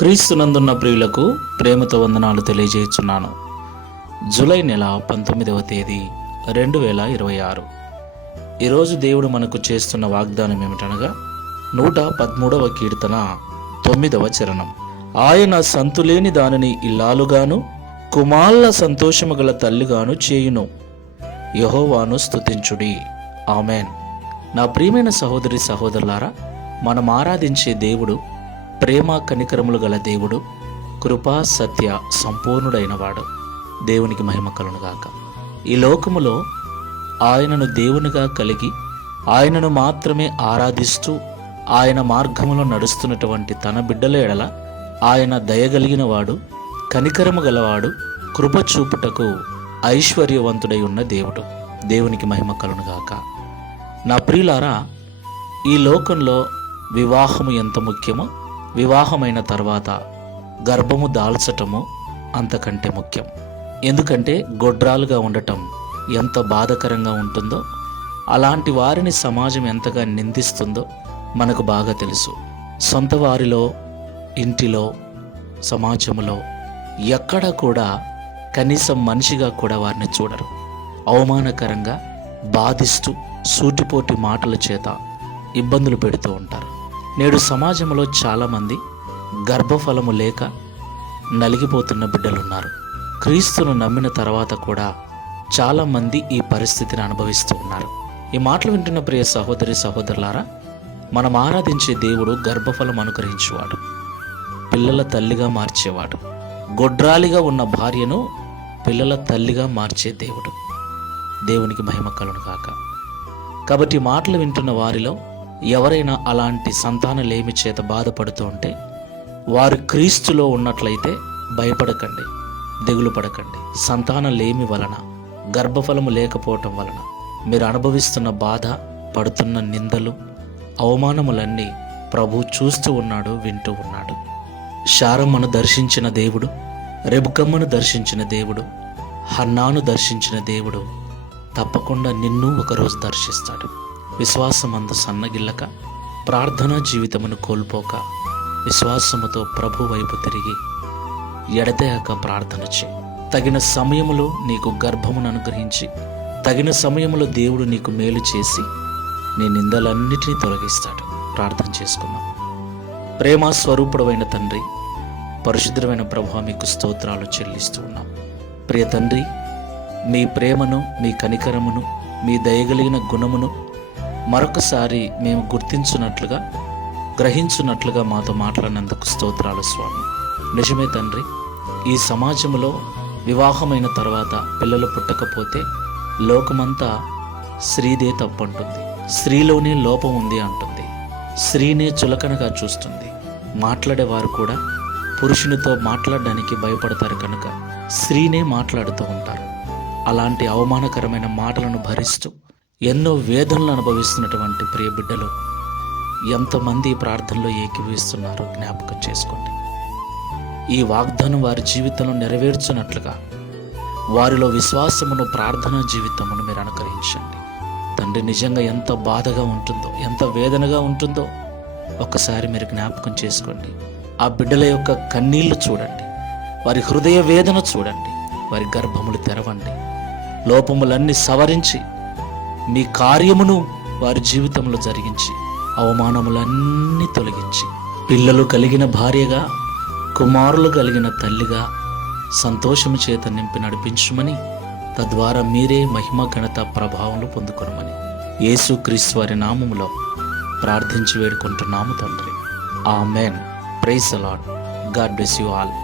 క్రీస్తునందున్న ప్రియులకు ప్రేమతో వందనాలు తెలియజేస్తున్నాను. జూలై నెల 19వ తేదీ 2026. ఈరోజు దేవుడు మనకు చేస్తున్న వాగ్దానం ఏమిటనగా 113వ కీర్తన 9వ చరణం. ఆయన సంతులేని దానిని ఇల్లాలుగాను కుమారుల సంతోషము గల తల్లిగాను చేయును. యెహోవాను స్తుతించుడి. ఆమెన్. నా ప్రియమైన సహోదరి సహోదరులారా, మనం ఆరాధించే దేవుడు ప్రేమ కనికరములు గల దేవుడు, కృపా సత్య సంపూర్ణుడైన వాడు. దేవునికి మహిమ కలుగునుగాక. ఈ లోకములో ఆయనను దేవునిగా కలిగి ఆయనను మాత్రమే ఆరాధిస్తూ ఆయన మార్గములో నడుస్తున్నటువంటి తన బిడ్డల ఎడల ఆయన దయగలిగిన వాడు, కనికరము గలవాడు, కృప చూపుటకు ఐశ్వర్యవంతుడై ఉన్న దేవుడు. దేవునికి మహిమ కలుగునుగాక. నా ప్రియులారా, ఈ లోకంలో వివాహము ఎంత ముఖ్యమో, వివాహమైన తర్వాత గర్భము దాల్చటము అంతకంటే ముఖ్యం. ఎందుకంటే గొడ్రాలుగా ఉండటం ఎంత బాధకరంగా ఉంటుందో, అలాంటి వారిని సమాజం ఎంతగా నిందిస్తుందో మనకు బాగా తెలుసు. సొంత వారిలో, ఇంటిలో, సమాజంలో ఎక్కడ కూడా కనీసం మనిషిగా కూడా వారిని చూడరు. అవమానకరంగా బాధిస్తూ సూటిపోటి మాటల చేత ఇబ్బందులు పెడుతూ ఉంటారు. నేడు సమాజంలో చాలామంది గర్భఫలము లేక నలిగిపోతున్న బిడ్డలున్నారు. క్రీస్తును నమ్మిన తర్వాత కూడా చాలామంది ఈ పరిస్థితిని అనుభవిస్తూ ఉన్నారు. ఈ మాటలు వింటున్న ప్రియ సహోదరి సహోదరులారా, మనం ఆరాధించే దేవుడు గర్భఫలం అనుగ్రహించేవాడు, పిల్లల తల్లిగా మార్చేవాడు. గొడ్రాలిగా ఉన్న భార్యను పిల్లల తల్లిగా మార్చే దేవుడు. దేవునికి మహిమ కలుగునుగాక. కాబట్టి ఈ మాటలు వింటున్న వారిలో ఎవరైనా అలాంటి సంతానలేమి చేత బాధపడుతూ ఉంటే వారు క్రీస్తులో ఉన్నట్లయితే భయపడకండి, దిగులు పడకండి. సంతానలేమి వలన, గర్భఫలము లేకపోవటం వలన మీరు అనుభవిస్తున్న బాధ, పడుతున్న నిందలు, అవమానములన్నీ ప్రభు చూస్తూ ఉన్నాడు, వింటూ ఉన్నాడు. శారమ్మను దర్శించిన దేవుడు, రెబెక్కమ్మను దర్శించిన దేవుడు, హన్నాను దర్శించిన దేవుడు తప్పకుండా నిన్ను ఒకరోజు దర్శిస్తాడు. విశ్వాసమందు సన్నగిల్లక, ప్రార్థనా జీవితమును కోల్పోక, విశ్వాసముతో ప్రభు వైపు తిరిగి ఎడతెగక ప్రార్థన చేయి. తగిన సమయములో నీకు గర్భమును అనుగ్రహించి, తగిన సమయంలో దేవుడు నీకు మేలు చేసి నీ నిందలన్నిటినీ తొలగిస్తాడు. ప్రార్థన చేసుకుందాం. ప్రేమ స్వరూపుడమైన తండ్రి, పరిశుద్ధమైన ప్రభువా, మీకు స్తోత్రాలు చెల్లిస్తూ ఉన్నాం. ప్రియ తండ్రి, మీ ప్రేమను, మీ కనికరమును, మీ దయగలిగిన గుణమును మరొకసారి మేము గుర్తించున్నట్లుగా, గ్రహించున్నట్లుగా మాతో మాట్లాడినందుకు స్తోత్రాలు స్వామి. నిజమే తండ్రి, ఈ సమాజంలో వివాహమైన తర్వాత పిల్లలు పుట్టకపోతే లోకమంతా స్త్రీదే తప్పు అంటుంది, స్త్రీలోనే లోపం ఉంది అంటుంది, స్త్రీనే చులకనగా చూస్తుంది. మాట్లాడేవారు కూడా పురుషునితో మాట్లాడడానికి భయపడతారు కనుక స్త్రీనే మాట్లాడుతూ ఉంటారు. అలాంటి అవమానకరమైన మాటలను భరిస్తూ ఎన్నో వేదనలు అనుభవిస్తున్నటువంటి ప్రియ బిడ్డలు ఎంతమంది ప్రార్థనలో ఏకీభవిస్తున్నారో జ్ఞాపకం చేసుకోండి. ఈ వాగ్దానం వారి జీవితంలో నెరవేర్చినట్లుగా వారిలో విశ్వాసమును, ప్రార్థనా జీవితమును మీరు అనుగ్రహించండి తండ్రి. నిజంగా ఎంత బాధగా ఉంటుందో, ఎంత వేదనగా ఉంటుందో ఒక్కసారి మీరు జ్ఞాపకం చేసుకోండి. ఆ బిడ్డల యొక్క కన్నీళ్లు చూడండి, వారి హృదయ వేదన చూడండి, వారి గర్భములు తెరవండి, లోపములన్నీ సవరించి మీ కార్యమును వారి జీవితంలో జరిగించి, అవమానములన్నీ తొలగించి, పిల్లలు కలిగిన భార్యగా, కుమారులు కలిగిన తల్లిగా సంతోషము చేత నింపి నడిపించుమని, తద్వారా మీరే మహిమ, ఘనత, ప్రభావములు పొందుకొనమని యేసుక్రీస్తు వారి నామములో ప్రార్థించి వేడుకుంటున్నాము తండ్రి. Amen. Praise the Lord. God bless you all.